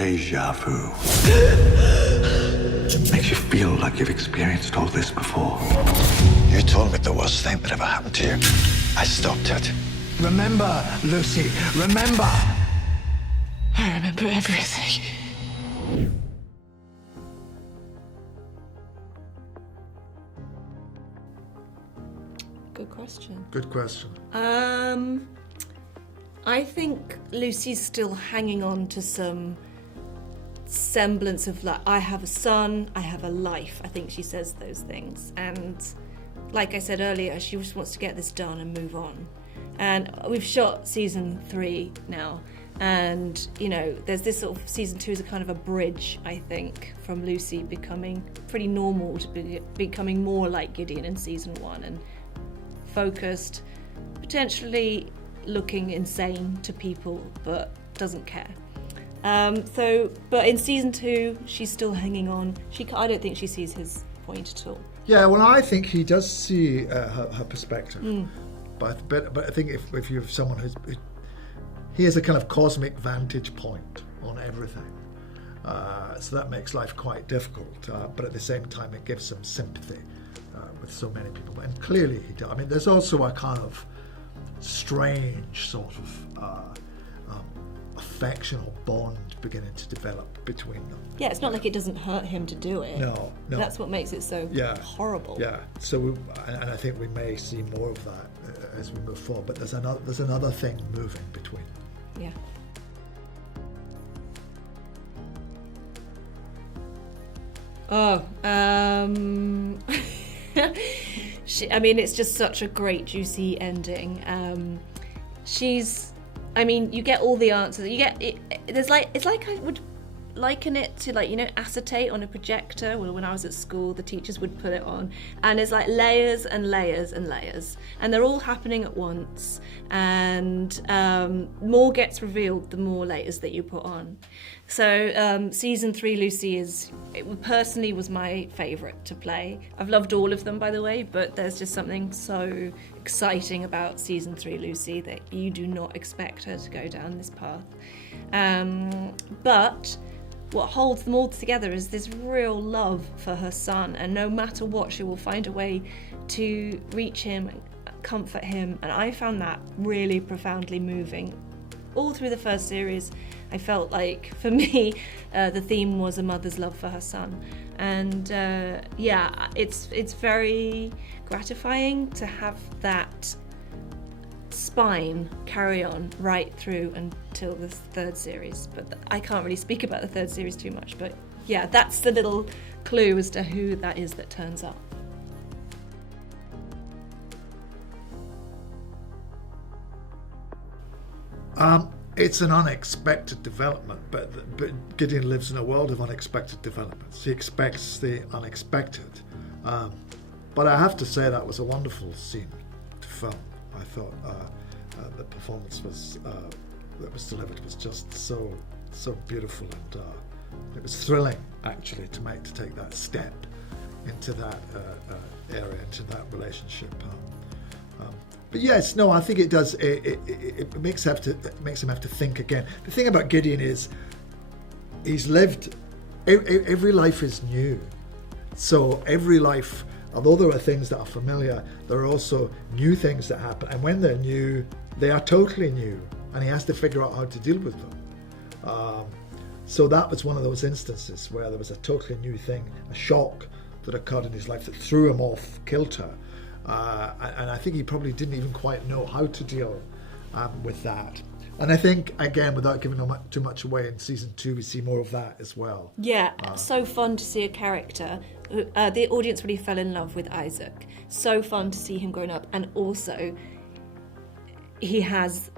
Deja vu. Makes you feel like you've experienced all this before. You told me the worst thing that ever happened to you. I stopped it. Remember, Lucy, remember! I remember everything. Good question. Good question. I think Lucy's still hanging on to some semblance of like, I have a son, I have a life. I think she says those things. And like I said earlier, she just wants to get this done and move on. And we've shot season 3 now. And, you know, there's this sort of season 2 is a kind of a bridge, I think, from Lucy becoming pretty normal to becoming more like Gideon in season 1 and focused, potentially looking insane to people, but doesn't care. But in season 2, she's still hanging on. I don't think she sees his point at all. Yeah, well, I think he does see her perspective. But I think if you have someone he has a kind of cosmic vantage point on everything. So that makes life quite difficult. But at the same time, it gives him sympathy with so many people. And clearly he does. I mean, there's also a kind of strange sort of affection or bond beginning to develop between them. Yeah, it's not like it doesn't hurt him to do it. No. That's what makes it so horrible. Yeah, so and I think we may see more of that as we move forward. But there's another thing moving between them. Yeah. Oh, it's just such a great, juicy ending. You get all the answers. You get it. It's like I would liken it to, like, you know, acetate on a projector. Well, when I was at school, the teachers would put it on, and it's like layers and layers and layers, and they're all happening at once. And more gets revealed the more layers that you put on. So season 3 Lucy personally was my favourite to play. I've loved all of them, by the way, but there's just something so exciting about season 3 Lucy that you do not expect her to go down this path. But what holds them all together is this real love for her son, and no matter what, she will find a way to reach him and comfort him. And I found that really profoundly moving. All through the first series, I felt like, for me, the theme was a mother's love for her son. And it's very gratifying to have that spine carry on right through until the 3rd series. But I can't really speak about the 3rd series too much. But yeah, that's the little clue as to who that is that turns up. It's an unexpected development, but Gideon lives in a world of unexpected developments. He expects the unexpected. But I have to say that was a wonderful scene to film. I thought the performance that was delivered was just so beautiful, and it was thrilling actually to take that step into that area, into that relationship. But yes, no, I think it does. It makes him have to think again. The thing about Gideon is he's lived. Every life is new, so every life, although there are things that are familiar, there are also new things that happen. And when they're new, they are totally new, and he has to figure out how to deal with them. So that was one of those instances where there was a totally new thing, a shock that occurred in his life that threw him off kilter. And I think he probably didn't even quite know how to deal with that. And I think, again, without giving too much away, in season 2 we see more of that as well. Yeah, so fun to see a character. The audience really fell in love with Isaac. So fun to see him growing up, and also he has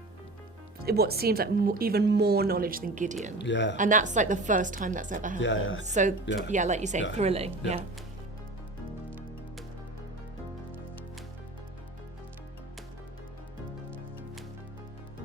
what seems like even more knowledge than Gideon. Yeah. And that's like the first time that's ever happened. Yeah. So, like you say, thrilling. Yeah.